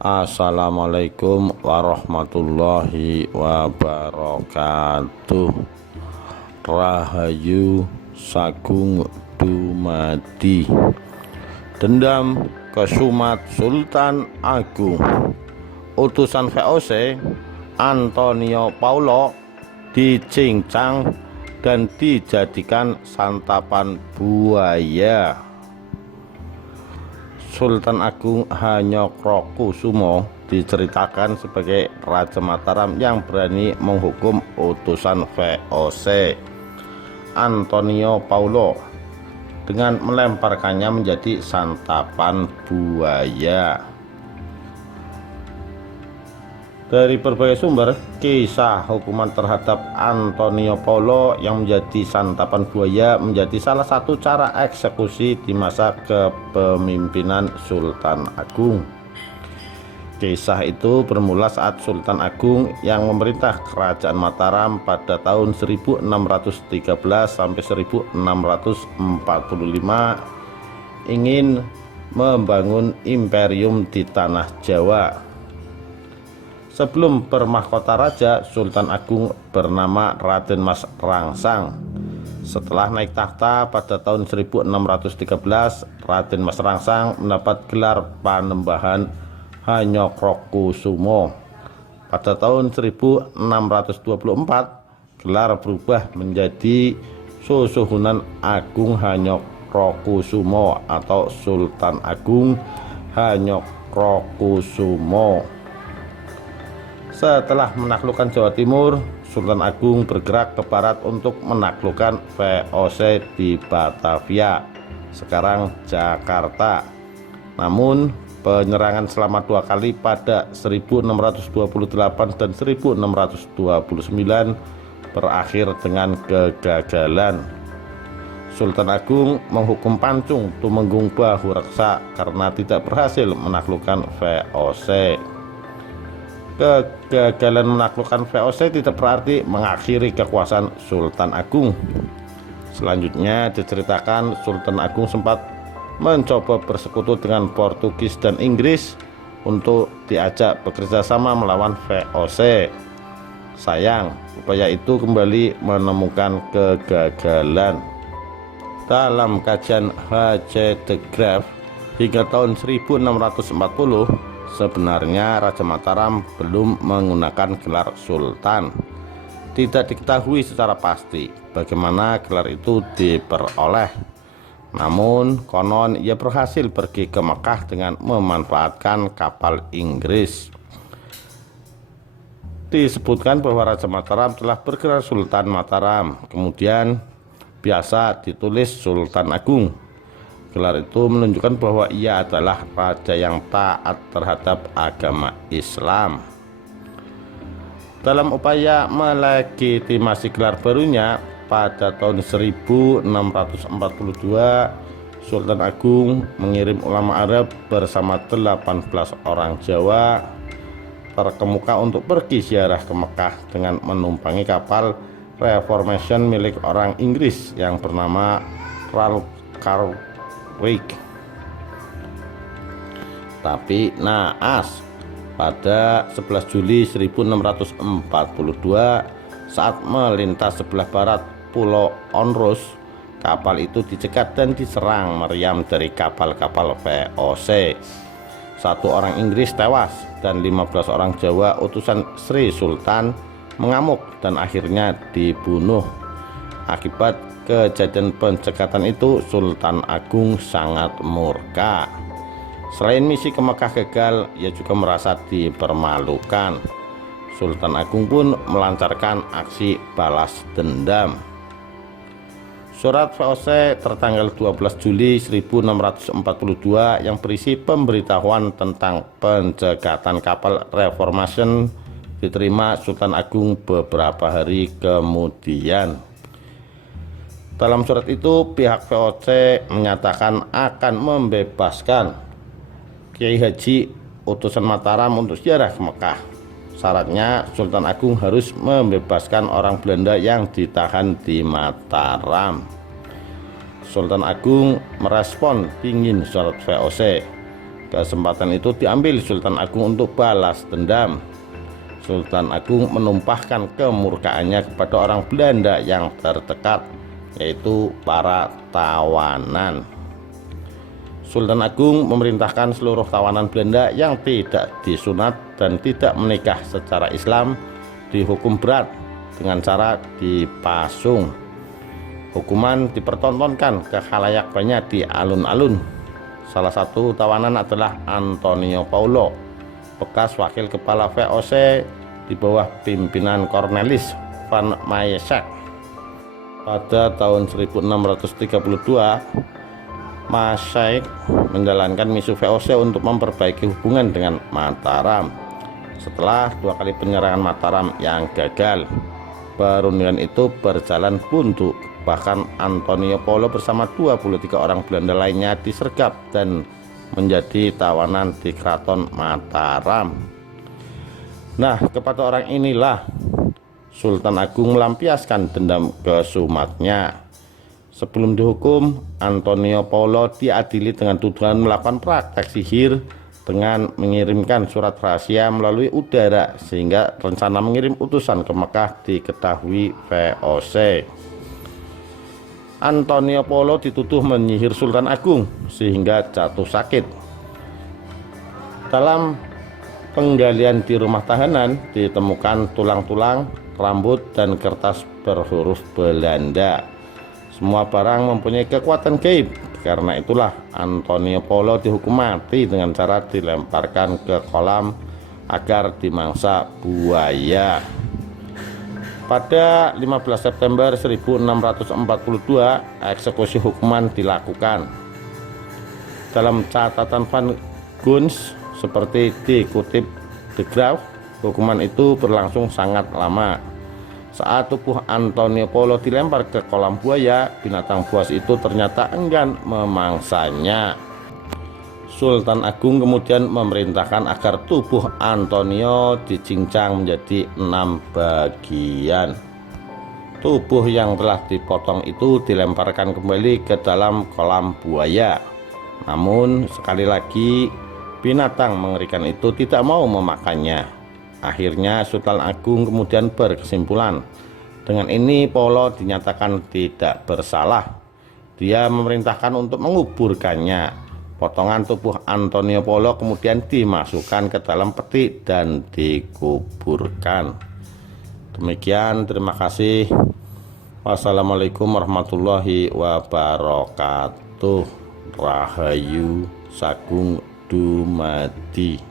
Assalamualaikum warahmatullahi wabarakatuh. Rahayu Sagung dumadi. Dendam kesumat Sultan Agung. Utusan VOC Antonio Paulo dicincang dan dijadikan santapan buaya. Sultan Agung Hanyokrokusumo diceritakan sebagai Raja Mataram yang berani menghukum utusan VOC Antonio Paulo dengan melemparkannya menjadi santapan buaya. Dari berbagai sumber, kisah hukuman terhadap Antonio Paulo yang menjadi santapan buaya menjadi salah satu cara eksekusi di masa kepemimpinan Sultan Agung. Kisah itu bermula saat Sultan Agung yang memerintah Kerajaan Mataram pada tahun 1613 sampai 1645 ingin membangun imperium di tanah Jawa. Sebelum bermahkota raja, Sultan Agung bernama Raden Mas Rangsang. Setelah naik tahta pada tahun 1613, Raden Mas Rangsang mendapat gelar Panembahan Hanyokrokusumo. Pada tahun 1624, gelar berubah menjadi Susuhunan Agung Hanyokrokusumo atau Sultan Agung Hanyokrokusumo. Setelah menaklukkan Jawa Timur, Sultan Agung bergerak ke barat untuk menaklukkan VOC di Batavia, sekarang Jakarta. Namun, penyerangan selama dua kali pada 1628 dan 1629 berakhir dengan kegagalan. Sultan Agung menghukum Pancung Tumenggung Bahu Reksa karena tidak berhasil menaklukkan VOC. Kegagalan menaklukkan VOC tidak berarti mengakhiri kekuasaan Sultan Agung. Selanjutnya diceritakan Sultan Agung sempat mencoba bersekutu dengan Portugis dan Inggris untuk diajak bekerja sama melawan VOC. Sayang, upaya itu kembali menemukan kegagalan. Dalam kajian H.C. de Graaf hingga tahun 1640, sebenarnya Raja Mataram belum menggunakan gelar Sultan. Tidak diketahui secara pasti bagaimana gelar itu diperoleh. Namun konon ia berhasil pergi ke Mekah dengan memanfaatkan kapal Inggris. Disebutkan bahwa Raja Mataram telah bergelar Sultan Mataram, kemudian biasa ditulis Sultan Agung. Gelar itu menunjukkan bahwa ia adalah raja yang taat terhadap agama Islam. Dalam upaya melegitimasi gelar barunya, pada tahun 1642 Sultan Agung mengirim ulama Arab bersama 18 orang Jawa terkemuka untuk pergi ziarah ke Mekah dengan menumpangi kapal Reformation milik orang Inggris yang bernama Ralph tapi naas. Pada 11 Juli 1642 saat melintas sebelah barat Pulau Onrus, kapal itu dicegat dan diserang meriam dari kapal-kapal VOC. 1 orang Inggris tewas dan 15 orang Jawa utusan Sri Sultan mengamuk dan akhirnya dibunuh. Akibat kejadian pencekatan itu, Sultan Agung sangat murka. Selain misi ke Mekah gagal, ia juga merasa dipermalukan. Sultan Agung pun melancarkan aksi balas dendam. Surat VOC tertanggal 12 Juli 1642 yang berisi pemberitahuan tentang pencegatan kapal Reformation diterima Sultan Agung beberapa hari kemudian. Dalam surat itu, pihak VOC menyatakan akan membebaskan Kiai Haji utusan Mataram untuk ziarah ke Mekah. Syaratnya Sultan Agung harus membebaskan orang Belanda yang ditahan di Mataram. Sultan Agung merespon dingin surat VOC. Kesempatan itu diambil Sultan Agung untuk balas dendam. Sultan Agung menumpahkan kemurkaannya kepada orang Belanda yang terdekat, yaitu para tawanan. Sultan Agung memerintahkan seluruh tawanan Belanda yang tidak disunat dan tidak menikah secara Islam dihukum berat dengan cara dipasung. Hukuman dipertontonkan ke khalayak banyak di alun-alun. Salah satu tawanan adalah Antonio Paulo, bekas wakil kepala VOC di bawah pimpinan Cornelis van Maesek. Pada tahun 1632, Maesek menjalankan misi VOC untuk memperbaiki hubungan dengan Mataram. Setelah 2 kali penyerangan Mataram yang gagal, perundingan itu berjalan buntu. Bahkan Antonio Paulo bersama 23 orang Belanda lainnya disergap dan menjadi tawanan di Keraton Mataram. Nah, kepada orang inilah Sultan Agung melampiaskan dendam kesumatnya. Sebelum dihukum, Antonio Paulo diadili dengan tuduhan melakukan praktek sihir dengan mengirimkan surat rahasia melalui udara, sehingga rencana mengirim utusan ke Mekah diketahui VOC. Antonio Paulo dituduh menyihir Sultan Agung sehingga jatuh sakit. Dalam penggalian di rumah tahanan ditemukan tulang-tulang, rambut, dan kertas berhuruf Belanda. Semua barang mempunyai kekuatan gaib. Karena itulah Antonio Paulo dihukum mati dengan cara dilemparkan ke kolam agar dimangsa buaya. Pada 15 September 1642, eksekusi hukuman dilakukan. Dalam catatan Van Guns, seperti dikutip De Graaf, hukuman itu berlangsung sangat lama. Saat tubuh Antonio Paulo dilempar ke kolam buaya, binatang buas itu ternyata enggan memangsanya. Sultan Agung kemudian memerintahkan agar tubuh Antonio dicincang menjadi 6 bagian. Tubuh yang telah dipotong itu dilemparkan kembali ke dalam kolam buaya. Namun sekali lagi binatang mengerikan itu tidak mau memakannya. Akhirnya Sultan Agung kemudian berkesimpulan, dengan ini Paulo dinyatakan tidak bersalah. Dia memerintahkan untuk menguburkannya. Potongan tubuh Antonio Paulo kemudian dimasukkan ke dalam peti dan dikuburkan. Demikian, terima kasih. Wassalamualaikum warahmatullahi wabarakatuh. Rahayu Sagung Dumadi.